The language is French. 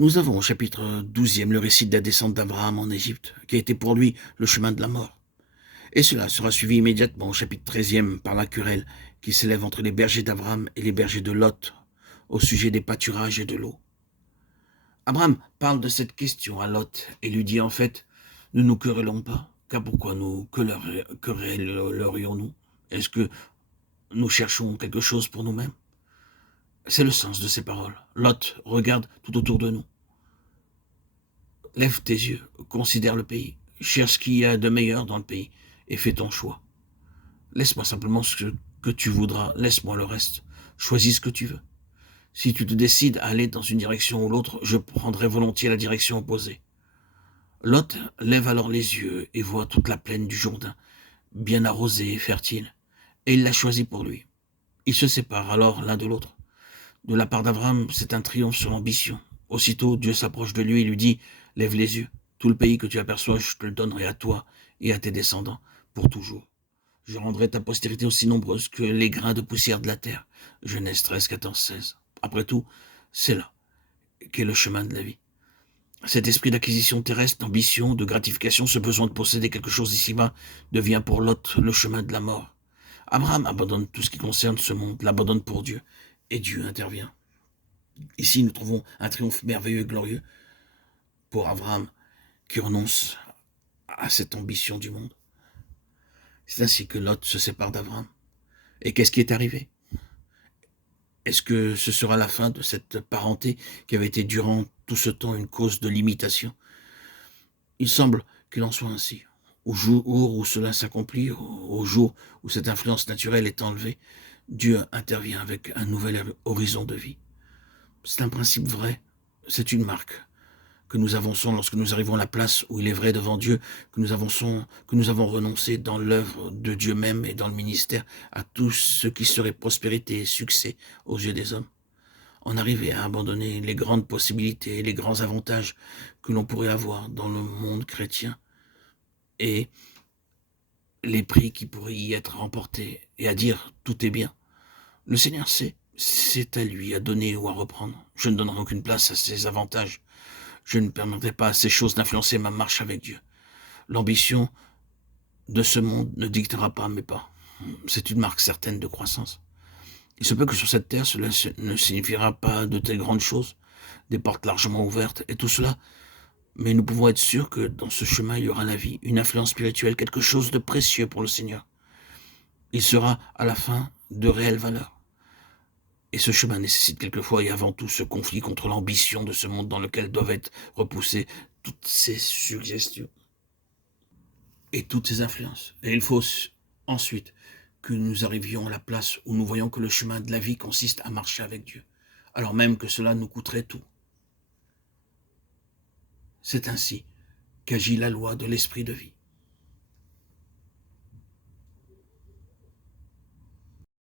Nous avons au chapitre 12e le récit de la descente d'Abraham en Égypte, qui a été pour lui le chemin de la mort. Et cela sera suivi immédiatement au chapitre 13e par la querelle qui s'élève entre les bergers d'Abraham et les bergers de Lot au sujet des pâturages et de l'eau. Abraham parle de cette question à Lot et lui dit en fait, ne nous querellons pas, car pourquoi nous querellerions-nous? Est-ce que nous cherchons quelque chose pour nous-mêmes? C'est le sens de ces paroles. Lot, regarde tout autour de nous. Lève tes yeux, considère le pays, cherche ce qu'il y a de meilleur dans le pays et fais ton choix. Laisse-moi simplement ce que tu voudras, laisse-moi le reste. Choisis ce que tu veux. Si tu te décides à aller dans une direction ou l'autre, je prendrai volontiers la direction opposée. Lot lève alors les yeux et voit toute la plaine du Jourdain, bien arrosée et fertile, et il l'a choisie pour lui. Ils se séparent alors l'un de l'autre. De la part d'Abraham, c'est un triomphe sur l'ambition. Aussitôt, Dieu s'approche de lui et lui dit, « Lève les yeux, tout le pays que tu aperçois, je te le donnerai à toi et à tes descendants pour toujours. Je rendrai ta postérité aussi nombreuse que les grains de poussière de la terre. » Genèse 13, 14, 16. Après tout, c'est là qu'est le chemin de la vie. Cet esprit d'acquisition terrestre, d'ambition, de gratification, ce besoin de posséder quelque chose ici-bas, devient pour Lot le chemin de la mort. Abraham abandonne tout ce qui concerne ce monde, l'abandonne pour Dieu, et Dieu intervient. Ici, nous trouvons un triomphe merveilleux et glorieux pour Abraham, qui renonce à cette ambition du monde. C'est ainsi que Lot se sépare d'Abraham. Et qu'est-ce qui est arrivé? Est-ce que ce sera la fin de cette parenté qui avait été durant tout ce temps une cause de limitation? Il semble qu'il en soit ainsi. Au jour où cela s'accomplit, au jour où cette influence naturelle est enlevée, Dieu intervient avec un nouvel horizon de vie. C'est un principe vrai, c'est une marque que nous avançons lorsque nous arrivons à la place où il est vrai devant Dieu, que nous avons renoncé dans l'œuvre de Dieu même et dans le ministère à tout ce qui serait prospérité et succès aux yeux des hommes. En arriver à abandonner les grandes possibilités et les grands avantages que l'on pourrait avoir dans le monde chrétien et les prix qui pourraient y être remportés et à dire tout est bien. Le Seigneur sait, c'est à lui à donner ou à reprendre. Je ne donnerai aucune place à ses avantages. Je ne permettrai pas à ces choses d'influencer ma marche avec Dieu. L'ambition de ce monde ne dictera pas mes pas. C'est une marque certaine de croissance. Il se peut que sur cette terre, cela ne signifiera pas de telles grandes choses, des portes largement ouvertes et tout cela, mais nous pouvons être sûrs que dans ce chemin, il y aura la vie, une influence spirituelle, quelque chose de précieux pour le Seigneur. Il sera à la fin de réelle valeur. Et ce chemin nécessite quelquefois et avant tout ce conflit contre l'ambition de ce monde dans lequel doivent être repoussées toutes ces suggestions et toutes ces influences. Et il faut ensuite que nous arrivions à la place où nous voyons que le chemin de la vie consiste à marcher avec Dieu, alors même que cela nous coûterait tout. C'est ainsi qu'agit la loi de l'esprit de vie.